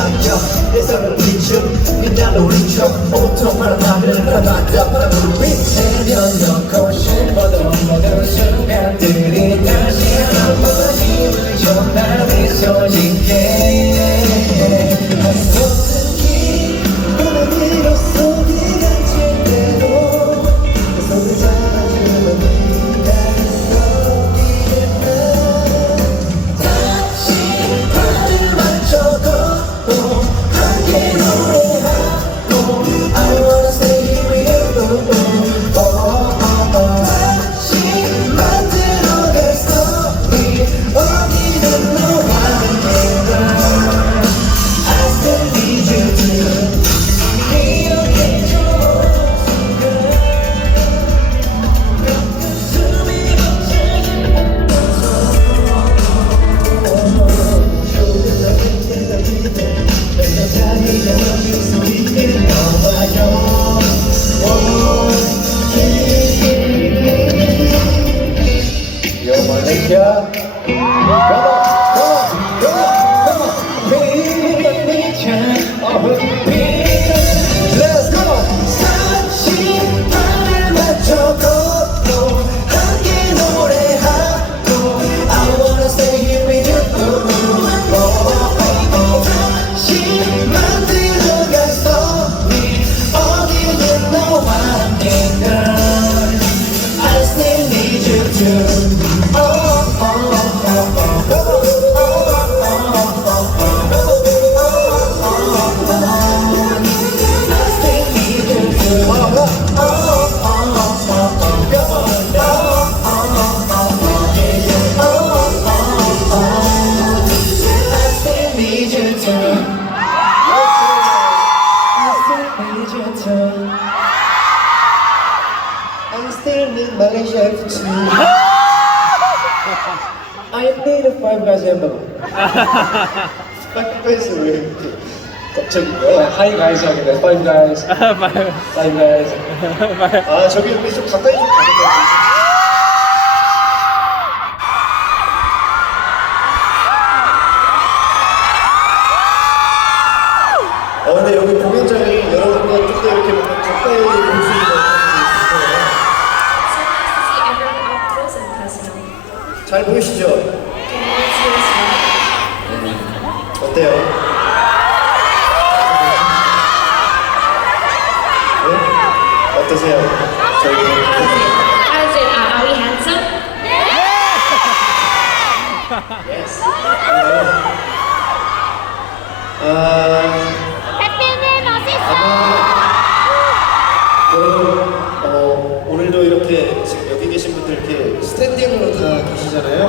안겨 예상을 비춤 빛난 우리처럼 온통 파란 하늘을 바라봤다 바람을 내려놓고 싶어도 모든 순간들이 다시 한번 힘을 줘 날 미소 짓게 모든 길 오늘 이로써 네가 칠 때도 그 손을 잡아주는 네가 있었기에 다시 발을 맞춰도 함께 노래하고 I wanna stay here with you 다시 만들어갈 스토리 어디든 너와 함께 I still need you to 기억해줘 숨이 Yo, Malaysia. Come on. Let's go. 다시 발을 맞춰도 함께 노래하고 I wanna stay here with you. 다시 만들어갈 스토리 어디든 너와 함께 girl I still need you to I still need Malaysia too. I need a Five Guys 햄버거. Five Guys 왜 이렇게 갑자기 Hi Guys 하게 돼. Five Guys. Five Guys. 아 저기 우리 좀 가까이 좀 가볼까요? 근데 여기 공연장이 여러분과 좀 더 이렇게 가까이 볼 수 있는 잘 보이시죠? 어때요? 네? 어떠세요? 저희 Are we handsome? Yes. 여러분 오늘도 이렇게 지금 여기 계신 분들 이렇게 스탠딩으로 다 계시잖아요.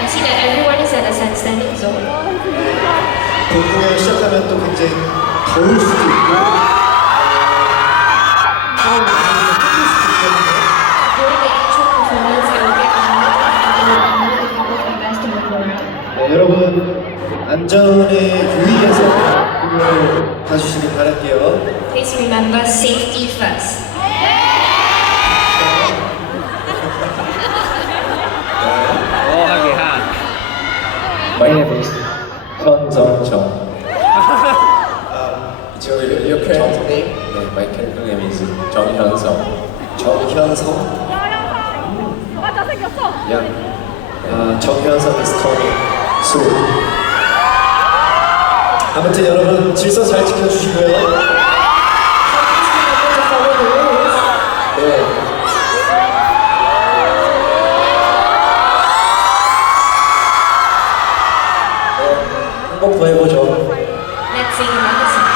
I see that everyone is at a standing zone. 공연을 시작하면 또 굉장히 더울 수도 있고 힘들 수도 있거든요. During the actual performance, it will get hot and people will best to move around. 여러분 안전에 유의해서 공연을 봐주시길 바랄게요. Please remember safety first. My name is 현정정. So your character name? 네, my character name is 정현성. 정현성? Yeah. 정현성 is coming soon. 아무튼 여러분 질서 잘 지켜주시고요. 네. 한곡 더 해보죠. Let's sing another song.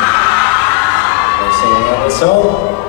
Let's sing another song.